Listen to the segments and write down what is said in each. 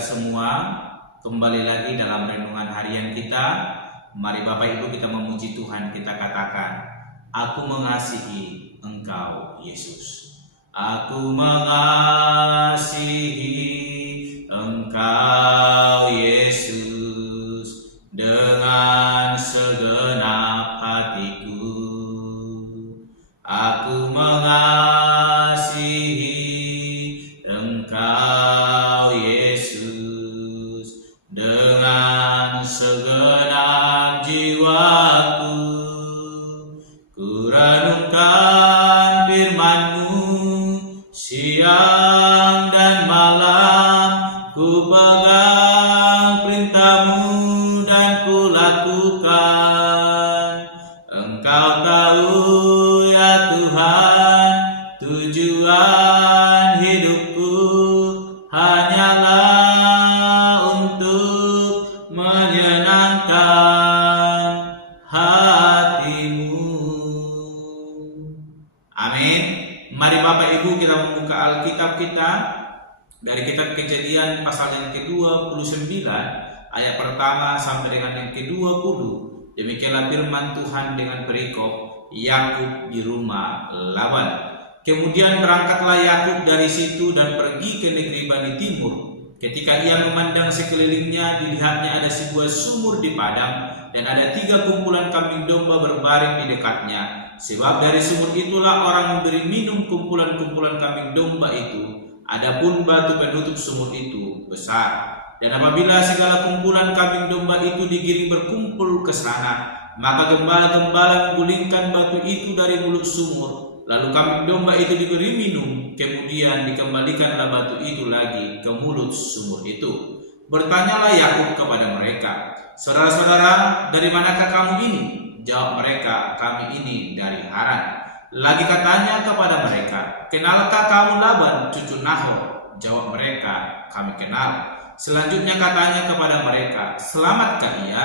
kita semua kembali lagi dalam renungan harian kita. Mari Bapak Ibu kita memuji Tuhan, kita katakan, aku mengasihi Engkau Yesus. Aku mengasihi Engkau Yesus dengan segenap hatiku. Aku mengasihi Engkau Yesus dengan segenap jiwaku. Ku renungkan firman-Mu siang dan malam, ku pegang perintah-Mu dan ku lakukan. Engkau tahu ya Tuhan, tujuan hidupku hanyalah untuk menyenangkan hati-Mu. Amin. Mari Bapak Ibu kita membuka Alkitab kita dari kitab Kejadian pasal yang ke-29 ayat pertama sampai dengan yang ke-20. Demikianlah firman Tuhan dengan perikop Yakub di rumah Laban. Kemudian berangkatlah Yakub dari situ dan pergi ke negeri Bani Timur. Ketika ia memandang sekelilingnya, dilihatnya ada sebuah sumur di padang dan ada 3 kumpulan kambing domba berbaring di dekatnya. Sebab dari sumur itulah orang memberi minum kumpulan-kumpulan kambing domba itu. Adapun batu penutup sumur itu besar. Dan apabila segala kumpulan kambing domba itu digiring berkumpul ke sana, maka gembala-gembala menggulingkan batu itu dari mulut sumur. Lalu kambing domba itu diberi minum, kemudian dikembalikanlah batu itu lagi ke mulut sumur itu. Bertanyalah Yakub kepada mereka, saudara-saudara, dari manakah kamu ini? Jawab mereka, kami ini dari Haran. Lagi katanya kepada mereka, kenalkah kamu Laban, cucu Nahor? Jawab mereka, kami kenal. Selanjutnya katanya kepada mereka, selamatkah ia?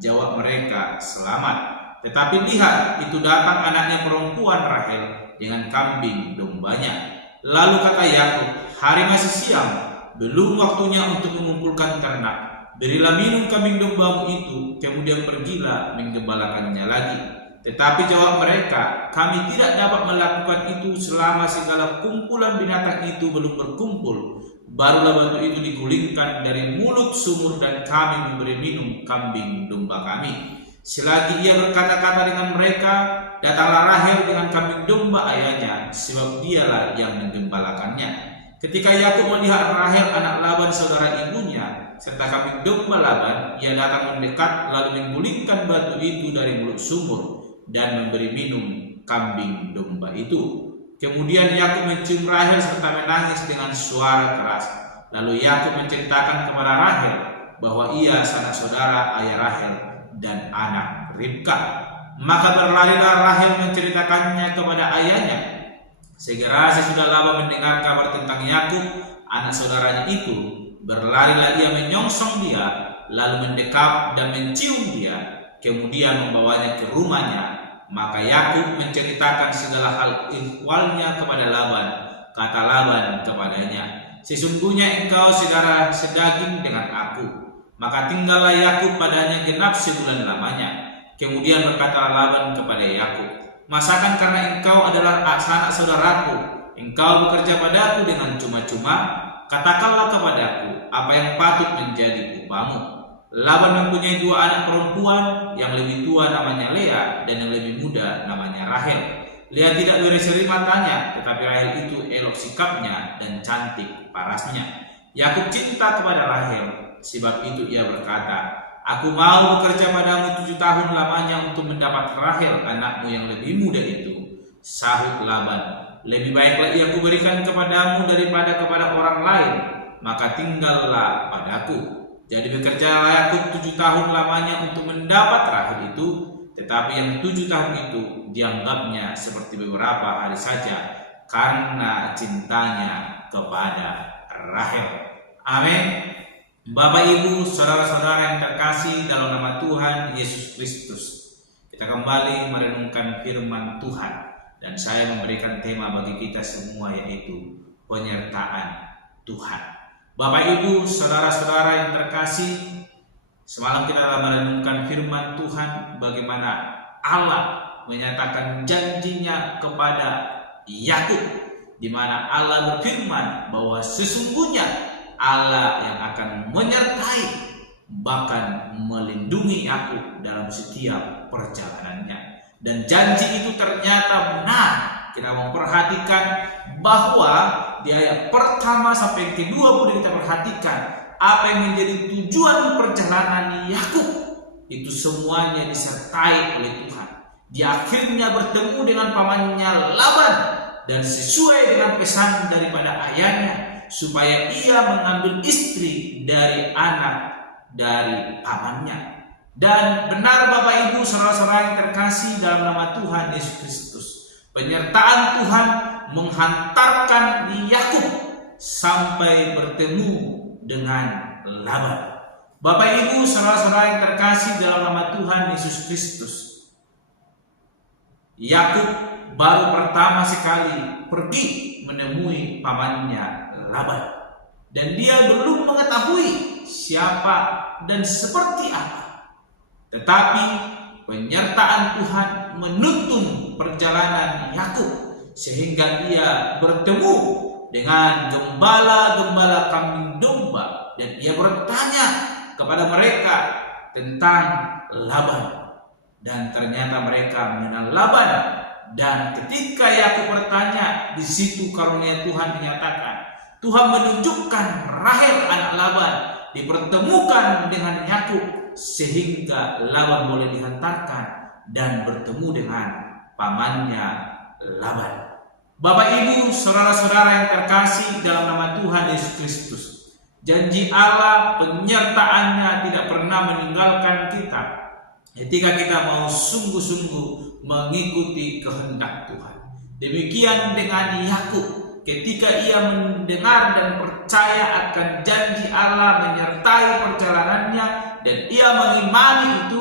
Jawab mereka, selamat. Tetapi lihat, itu datang anaknya perempuan Rahel dengan kambing dombanya. Lalu kata Yakub, hari masih siang, belum waktunya untuk mengumpulkan ternak. Berilah minum kambing dombamu itu, kemudian pergilah menggembalakannya lagi. Tetapi jawab mereka, kami tidak dapat melakukan itu selama segala kumpulan binatang itu belum berkumpul. Barulah batu itu digulingkan dari mulut sumur dan kami memberi minum kambing domba kami. Selagi ia berkata-kata dengan mereka, datanglah Rahel dengan kambing domba ayahnya, sebab dialah yang menggembalakannya. Ketika Yakub melihat Rahel anak Laban saudara ibunya serta kambing domba Laban, ia datang mendekat lalu menggulingkan batu itu dari mulut sumur dan memberi minum kambing domba itu. Kemudian Yakub mencium Rahel serta menangis dengan suara keras. Lalu Yakub menceritakan kepada Rahel bahwa ia sanak saudara ayah Rahel dan anak Ribka. Maka berlarilah Rahel menceritakannya kepada ayahnya. Segera sesudah Laban mendengar kabar tentang Yakub, anak saudaranya itu, berlarilah ia menyongsong dia, lalu mendekap dan mencium dia, kemudian membawanya ke rumahnya. Maka Yakub menceritakan segala hal ihwalnya kepada Laban. Kata Laban kepadanya, sesungguhnya engkau saudara sedaging dengan aku. Maka tinggallah Yakub padanya genap sebulan lamanya. Kemudian berkata Laban kepada Yakub, masakan karena engkau adalah sanak saudaraku, engkau bekerja padaku dengan cuma-cuma? Katakanlah kepadaku apa yang patut menjadi upahmu. Laban mempunyai 2 anak perempuan, yang lebih tua namanya Lea dan yang lebih muda namanya Rahel. Lea tidak berseri matanya, tetapi Rahel itu elok sikapnya dan cantik parasnya. Yakub cinta kepada Rahel, sebab itu ia berkata, aku mau bekerja padamu 7 tahun lamanya untuk mendapat Rahel anakmu yang lebih muda itu. Sahut Laban, lebih baiklah ia kuberikan kepadamu daripada kepada orang lain, maka tinggallah padaku. Jadi bekerjalah Yakub 7 tahun lamanya untuk mendapat Rahel itu, tetapi yang 7 tahun itu dianggapnya seperti beberapa hari saja karena cintanya kepada Rahel. Amin. Bapak Ibu, saudara-saudara yang terkasih dalam nama Tuhan Yesus Kristus, kita kembali merenungkan firman Tuhan dan saya memberikan tema bagi kita semua, yaitu penyertaan Tuhan. Bapak Ibu, saudara-saudara yang terkasih, semalam kita telah merenungkan firman Tuhan bagaimana Allah menyatakan janjinya kepada Yakub, di mana Allah berfirman bahwa sesungguhnya Allah yang akan menyertai bahkan melindungi Yakub dalam setiap perjalanannya. Dan janji itu ternyata benar. Kita memperhatikan bahwa di ayat pertama sampai yang kedua pun kita perhatikan apa yang menjadi tujuan perjalanan Yakub itu semuanya disertai oleh Tuhan. Dia akhirnya bertemu dengan pamannya Laban dan sesuai dengan pesan daripada ayahnya supaya ia mengambil istri dari anak dari pamannya. Dan benar Bapak Ibu, saudara-saudara yang terkasih dalam nama Tuhan Yesus Kristus, penyertaan Tuhan menghantarkan Yakub sampai bertemu dengan Laban. Bapak Ibu, saudara-saudara yang terkasih dalam nama Tuhan Yesus Kristus, Yakub baru pertama sekali pergi menemui pamannya Laban, dan dia belum mengetahui siapa dan seperti apa. Tetapi penyertaan Tuhan menuntun perjalanan Yakub sehingga ia bertemu dengan gembala-gembala kambing domba, dan ia bertanya kepada mereka tentang Laban. Dan ternyata mereka mengenal Laban. Dan ketika Yakub bertanya, di situ karunia Tuhan menyatakan, Tuhan menunjukkan Rahel anak Laban dipertemukan dengan Yakub sehingga Laban boleh dihantarkan dan bertemu dengan pamannya Laban. Bapak Ibu, saudara-saudara yang terkasih dalam nama Tuhan Yesus Kristus, janji Allah penyertaannya tidak pernah meninggalkan kita ketika kita mau sungguh-sungguh mengikuti kehendak Tuhan. Demikian dengan Yakub, ketika ia mendengar dan percaya akan janji Allah menyertai perjalanannya dan ia mengimani itu,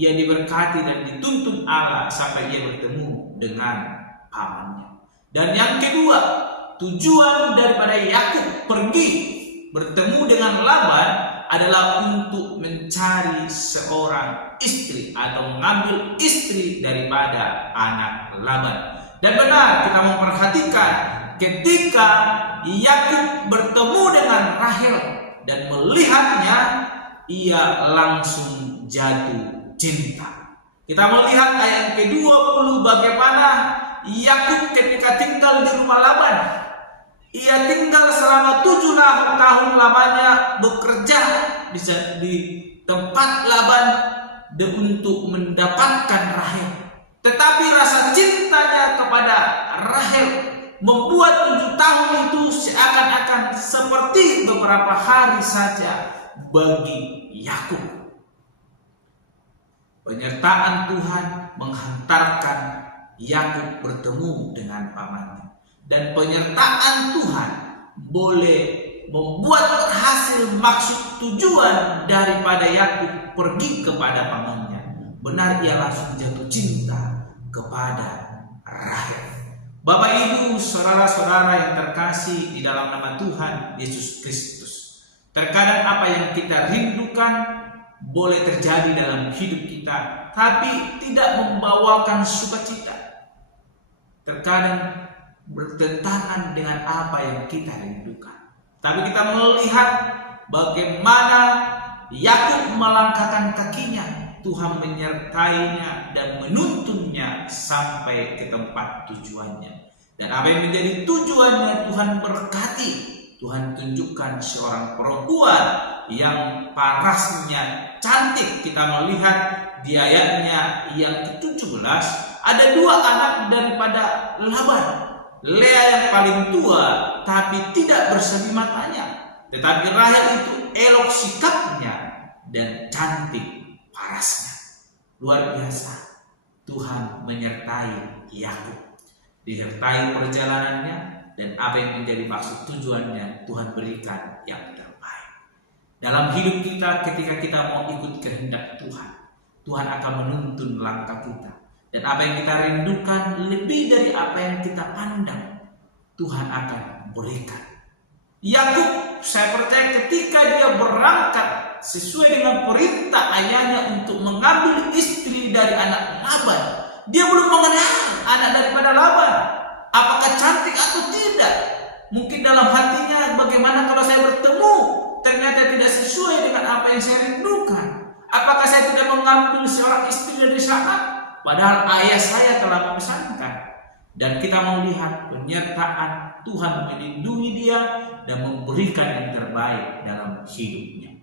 ia diberkati dan dituntun Allah sampai ia bertemu dengan pamannya. Dan yang kedua, tujuan daripada Yakub pergi bertemu dengan Laban adalah untuk mencari seorang istri atau mengambil istri daripada anak Laban. Dan benar kita memperhatikan ketika Yakub bertemu dengan Rahel dan melihatnya, ia langsung jatuh cinta. Kita melihat ayat yang ke-20 bagaimana Yakub ketika tinggal di rumah Laban. Ia tinggal selama 7 tahun lamanya bekerja di tempat Laban untuk mendapatkan Rahel. Tetapi rasa cintanya kepada Rahel membuat 7 tahun itu seakan-akan seperti beberapa hari saja bagi Yakub. Penyertaan Tuhan menghantarkan Yakub bertemu dengan pamannya. Dan penyertaan Tuhan boleh membuat berhasil maksud tujuan daripada Yakub pergi kepada pamannya. Benar, ia langsung jatuh cinta kepada Rahel. Bapak Ibu, saudara-saudara yang terkasih di dalam nama Tuhan Yesus Kristus, terkadang apa yang kita rindukan boleh terjadi dalam hidup kita, tapi tidak membawakan sukacita. Terkadang bertentangan dengan apa yang kita rindukan. Tapi kita melihat bagaimana Yakub melangkahkan kakinya, Tuhan menyertainya dan menuntunnya sampai ke tempat tujuannya. Dan apa yang menjadi tujuannya Tuhan berkati. Tuhan tunjukkan seorang perempuan yang parasnya cantik. Kita melihat di ayatnya yang ke-17 ada 2 anak daripada Laban. Lea yang paling tua tapi tidak berseri matanya, tetapi Rahel itu elok sikapnya dan cantik parasnya. Luar biasa, Tuhan menyertai Yakub, disertai perjalanannya, dan apa yang menjadi maksud tujuannya Tuhan berikan yang terbaik. Dalam hidup kita, ketika kita mau ikut kehendak Tuhan, Tuhan akan menuntun langkah kita. Dan apa yang kita rindukan lebih dari apa yang kita pandang, Tuhan akan berikan. Yakub saya percaya ketika dia berangkat sesuai dengan perintah ayahnya untuk mengambil istri dari anak Laban, dia belum mengenal anak daripada Laban, apakah cantik atau tidak. Mungkin dalam hatinya, bagaimana kalau saya bertemu ternyata tidak sesuai dengan apa yang saya rindukan, apakah saya tidak mengambil seorang istri dari sana, padahal ayah saya telah memesankan. Dan kita melihat penyertaan Tuhan melindungi dia dan memberikan yang terbaik dalam hidupnya.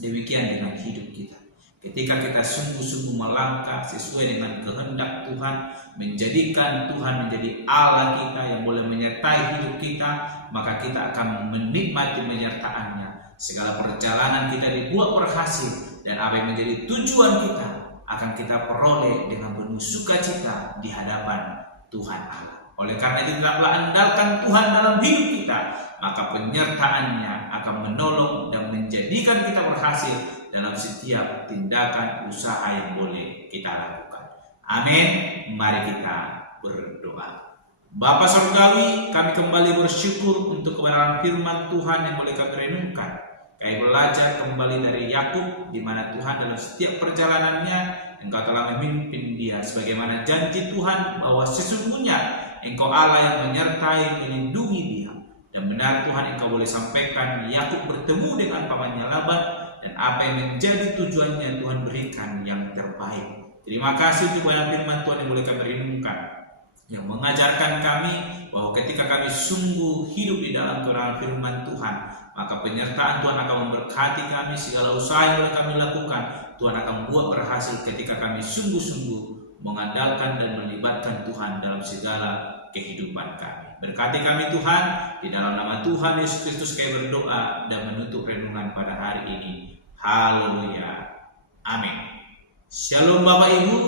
Demikian dengan hidup kita. Ketika kita sungguh-sungguh melangkah sesuai dengan kehendak Tuhan, menjadikan Tuhan menjadi Allah kita yang boleh menyertai hidup kita, maka kita akan menikmati penyertaannya. Segala perjalanan kita dibuat berhasil, dan apa yang menjadi tujuan kita akan kita peroleh dengan penuh sukacita di hadapan Tuhan Allah. Oleh karena itu, tetaplah andalkan Tuhan dalam hidup kita, maka penyertaannya akan menolong dan menjadikan kita berhasil dalam setiap tindakan usaha yang boleh kita lakukan. Amin. Mari kita berdoa. Bapa Surgawi, kami kembali bersyukur untuk kebenaran firman Tuhan yang boleh kami renungkan. Kami belajar kembali dari Yakub, di mana Tuhan dalam setiap perjalanannya Engkau telah memimpin dia, sebagaimana janji Tuhan bahwa sesungguhnya Engkau Allah yang menyertai, melindungi dia. Dan benar Tuhan, Engkau boleh sampaikan Yakub bertemu dengan pamannya Laban, dan apa yang menjadi tujuannya Tuhan berikan yang terbaik. Terima kasih untuk firman Tuhan yang boleh kami renungkan, yang mengajarkan kami bahwa ketika kami sungguh hidup di dalam kebenaran firman Tuhan, maka penyertaan Tuhan akan memberkati kami. Segala usaha yang boleh kami lakukan, Tuhan akan membuat berhasil ketika kami sungguh-sungguh mengandalkan dan melibatkan Tuhan dalam segala kehidupan kami. Berkati kami Tuhan, di dalam nama Tuhan Yesus Kristus kami berdoa dan menutup renungan pada hari ini. Haleluya. Amin. Shalom Bapak Ibu,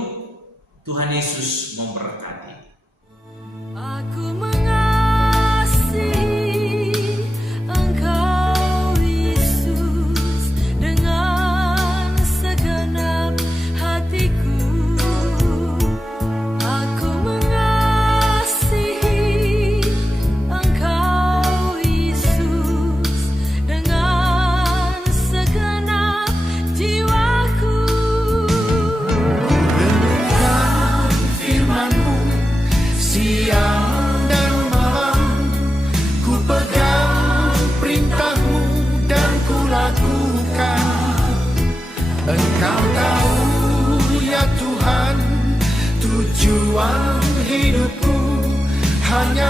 Tuhan Yesus memberkati. Aku mengasihi Engkau Yesus dengan segenap hatiku. Aku mengasihi Engkau Yesus dengan segenap jiwaku. Renungkan firman-Mu siang dan malam, ku pegang perintah-Mu dan ku lakukan. Engkau tahu ya Tuhan, tujuan hidupku hanya